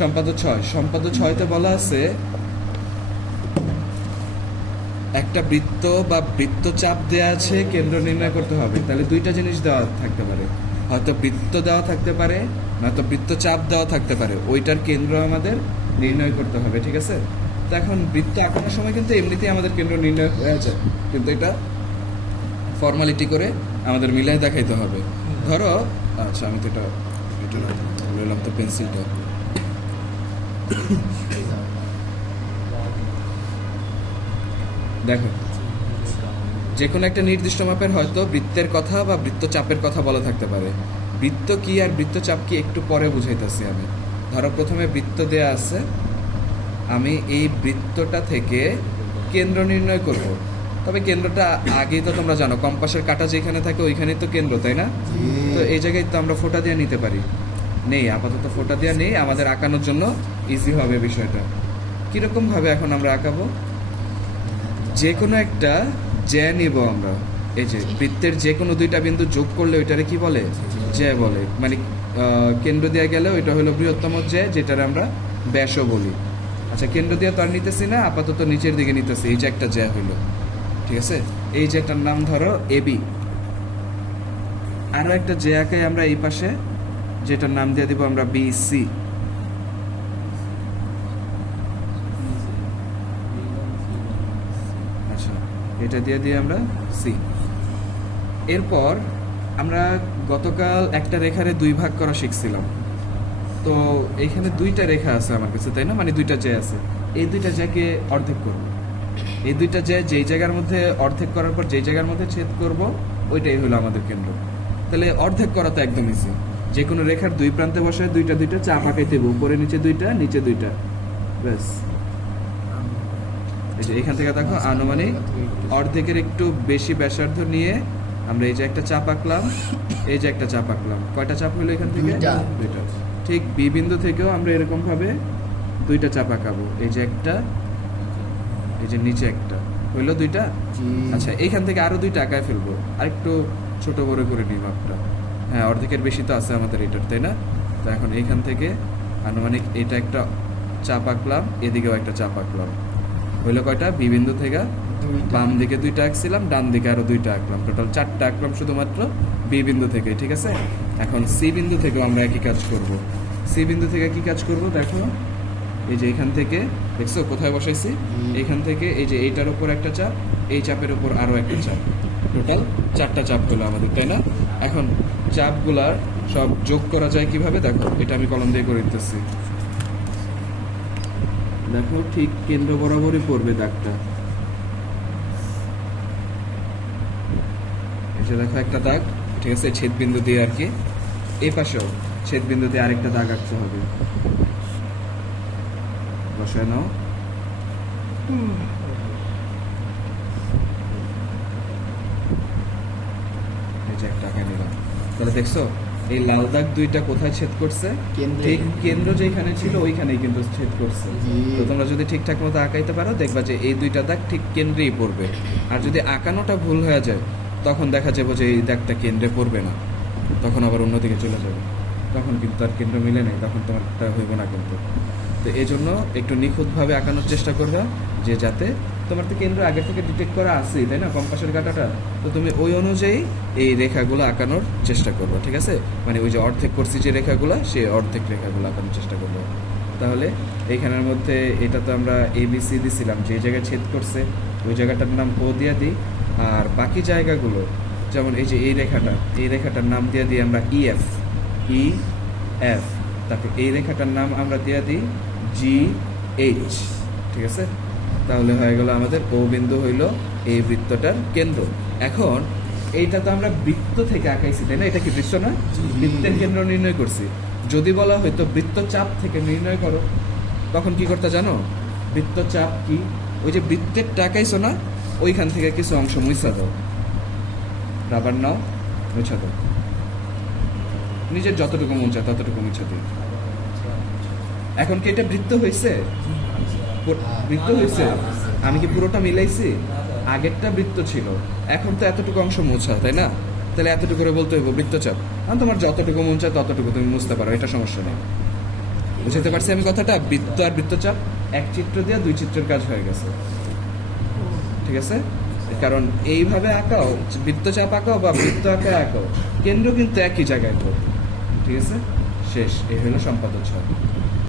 সম্পাদ্য 6, সম্পাদ্য 6-তে বলা আছে একটা বৃত্ত বা বৃত্তচাপ দেওয়া আছে, কেন্দ্র নির্ণয় করতে হবে। তাহলে দুইটা জিনিস দেওয়া থাকতে পারে, হয়তো বৃত্ত দেওয়া থাকতে পারে, নয়তো বৃত্তচাপ দেওয়া থাকতে পারে, ওইটার কেন্দ্র আমাদের নির্ণয় করতে হবে। ঠিক আছে? তো এখন বৃত্ত আঁকানোর সময় কিন্তু এমনিতেই আমাদের কেন্দ্র নির্ণয় হয়ে যায়, কিন্তু এটা ফর্মালিটি করে আমাদের মিলাই দেখাইতে হবে। ধরো, আচ্ছা আমি তো এটা বললাম তো পেন্সিলটা, দেখো যে কোনো একটা নির্দিষ্ট মাপের হয়তো বৃত্তের কথা বা বৃত্তচাপের কথা বলা থাকতে পারে। বৃত্ত কি আর বৃত্তচাপ কি একটু পরে বুঝাইতেছি আমি। ধরো প্রথমে বৃত্ত দেয়া আছে, আমি এই বৃত্তটা থেকে কেন্দ্র নির্ণয় করব। তবে কেন্দ্রটা আগেই তো তোমরা জানো, কম্পাসের কাঁটা যেখানে থাকে ওইখানেই তো কেন্দ্র, তাই না? তো এই জায়গায় তো আমরা ফোঁটা দিয়ে নিতে পারি। নেই, আপাতত ফোঁটা দিয়ে নেই, আমাদের আঁকানোর জন্য ইজি হবে বিষয়টা। কীরকমভাবে এখন আমরা আঁকাবো? যে কোনো একটা জ্যা নিব আমরা। এই যে বৃত্তের যে কোনো দুইটা বিন্দু যোগ করলে ওইটারে কি বলে? জ্যা বলে। মানে কেন্দ্র দেওয়া গেলে ওইটা হলো বৃহত্তম জ্যা, যেটার আমরা ব্যাসও বলি। আচ্ছা, কেন্দ্র দিয়ে তো আর নিতেছি না, আপাতত নিচের দিকে নিতেছি। এই যে একটা জ্যা হইলো, ঠিক আছে? এই জ্যাটার নাম ধরো এবি। আরও একটা জ্যা আঁকাই আমরা এই পাশে, যেটার নাম দিয়ে দিব আমরা বিসি। আচ্ছা, এটা দিয়ে দিয়ে আমরা সি। এরপর আমরা গতকাল একটা রেখারে দুই ভাগ করা শিখছিলাম। তো এইখানে দুইটা রেখা আছে আমার কাছে, তাই না? মানে দুইটা জ্যা আছে। এই দুইটা জ্যাকে অর্ধেক করব। এই দুইটা জ্যা যেই জায়গার মধ্যে অর্ধেক করার পর যেই জায়গার মধ্যে ছেদ করব, ওইটাই হলো আমাদের কেন্দ্র। তাহলে অর্ধেক করা তো একদম ইজি। যে কোনো রেখার দুই প্রান্তে বসে দুইটা দুইটা চাপ আঁকাইতে হবে, উপরে নিচে দুইটা, নিচে দুইটা, ব্যাস। এই যে এখান থেকে দেখো আনুমানিক অর্ধেকের একটু বেশি ব্যাসার্ধ নিয়ে আমরা এই যে একটা চাপ আঁকলাম, এই যে একটা চাপ আঁকলাম। কয়টা চাপ হলো এখান থেকে? দুইটা। ঠিক বি বিন্দু থেকেও আমরা এরকম ভাবে দুইটা চাপ আঁকাবো। এই যে একটা, এই যে নিচে একটা, হইলো দুইটা। আচ্ছা, এইখান থেকে আরো দুইটা আঁকায় ফেলবো, আর একটু ছোট বড় করে নিই মাপটা। হ্যাঁ, অর্ধেকের বেশি তো আছে আমাদের এটার, তাই না? তো এখন এইখান থেকে আনুমানিক এটা একটা চাপ আঁকলাম, এদিকেও একটা চাপ আঁকলাম। হইলো কয়টা? বি বিন্দু থেকে বাম দিকে দুইটা আঁকছিলাম, ডান দিকে আরো দুইটা আঁকলাম, টোটাল চারটা আঁকলাম শুধুমাত্র বি বিন্দু থেকে। ঠিক আছে? এখন সি বিন্দু থেকেও আমরা একই কাজ করব। সি বিন্দু থেকে কি কাজ করব দেখো, এই যে এখান থেকে দেখছো কোথায় বসাইছি? এখান থেকে এই যে এইটার উপর একটা চাপ, এই চাপের উপর আরো একটা চাপ, টোটাল চারটা চাপ হলো আমাদের, তাই না? এখন চাপগুলার সব যোগ করা যায় কিভাবে দেখো, এটা আমি কলম দিয়ে করে দিতেছি। দেখো ঠিক কেন্দ্র বরাবরই পড়বে দাগটা। এই যে দেখো একটা দাগ, ঠিক আছে? ছেদ বিন্দু দিয়ে আর কি। এই পাশেও ছেদ বিন্দু দিয়ে আরেকটা দাগ আঁকতে হবে। বসায় নাও। এই যে একটা আঁকা নিলাম। তাহলে দেখছো এই লাল দাগ দুইটা কোথায় ছেদ করছে? ঠিক কেন্দ্র যেখানে ছিল ওইখানেই কিন্তু ছেদ করছে। তো তোমরা যদি ঠিকঠাক মতো আঁকাইতে পারো, দেখবা যে এই দুইটা দাগ ঠিক কেন্দ্রেই পড়বে। আর যদি আঁকানোটা ভুল হয়ে যায়, তখন দেখা যাবে যে এই দাগটা কেন্দ্রে পড়বে না, তখন আবার অন্যদিকে চলে যাবে, তখন কিন্তু আর কেন্দ্র মিলে নেই, তখন তোমারটা হইব না কিন্তু। তো এই জন্য একটু নিখুঁতভাবে আঁকানোর চেষ্টা করবে, যে যাতে তোমার তো কেন্দ্র আগে থেকে ডিটেক্ট করা আছেই, তাই না? কম্পাসের কাঁটাটা, তো তুমি ওই অনুযায়ী এই রেখাগুলো আঁকানোর চেষ্টা করবে। ঠিক আছে? মানে ওই যে অর্ধেক করছি যে রেখাগুলো, সেই অর্ধেক রেখাগুলো আঁকানোর চেষ্টা করবো। তাহলে এইখানের মধ্যে এটা তো আমরা এবিসি দিছিলাম, যে জায়গায় ছেদ করছে ওই জায়গাটার নাম ও দিয়ে দিই। আর বাকি জায়গাগুলো, যেমন এই যে এই রেখাটা, এই রেখাটার নাম দিয়ে দিই আমরা ইএফ, ই এফ। তারপর এই রেখাটার নাম আমরা দিয়ে দিই জি এইচ। ঠিক আছে? তাহলে হয়ে গেল আমাদের ও বিন্দু হইল এই বৃত্তটার কেন্দ্র। এখন এইটা তো আমরা বৃত্ত থেকে আঁকাইছি, তাই না? এটা কি বৃত্ত না? বৃত্তের কেন্দ্র নির্ণয় করছি। যদি বলা হয়তো বৃত্তচাপ থেকে নির্ণয় করো, তখন কি করতে জানো? বৃত্তচাপ কি? ওই যে বৃত্তের টাকাইছো না, ওইখান থেকে কিছু অংশ মুছা দাও, রাবার নাও, মুছা দাও, নিজের যতটুকু মন চায় ততটুকু মুছা দিই। এখন কি এটা বৃত্ত হয়েছে? বৃত্ত হয়েছে? আমি কি পুরোটা মিলাইছি? আগেরটা বৃত্ত ছিল, এখন তো এতটুকু অংশ মোছা, তাই না? তাহলে এতটুকু করে বলতে হইব বৃত্তচাপ। আর তোমার যতটুকু মন চায় ততটুকু তুমি মুছতে পারো, এটা সমস্যা নেই। বুঝতে পারছি আমি কথাটা? বৃত্ত আর বৃত্তচাপ এক চিত্র দিয়ে দুই চিত্রের কাজ হয়ে গেছে, ঠিক আছে? কারণ এইভাবে আঁকাও, বৃত্তচাপ আঁকাও বা বৃত্ত আঁকায় আঁকাও, কেন্দ্র কিন্তু একই জায়গায় করবে, ঠিক আছে? শেষ, এই হলো সম্পাদক ছক।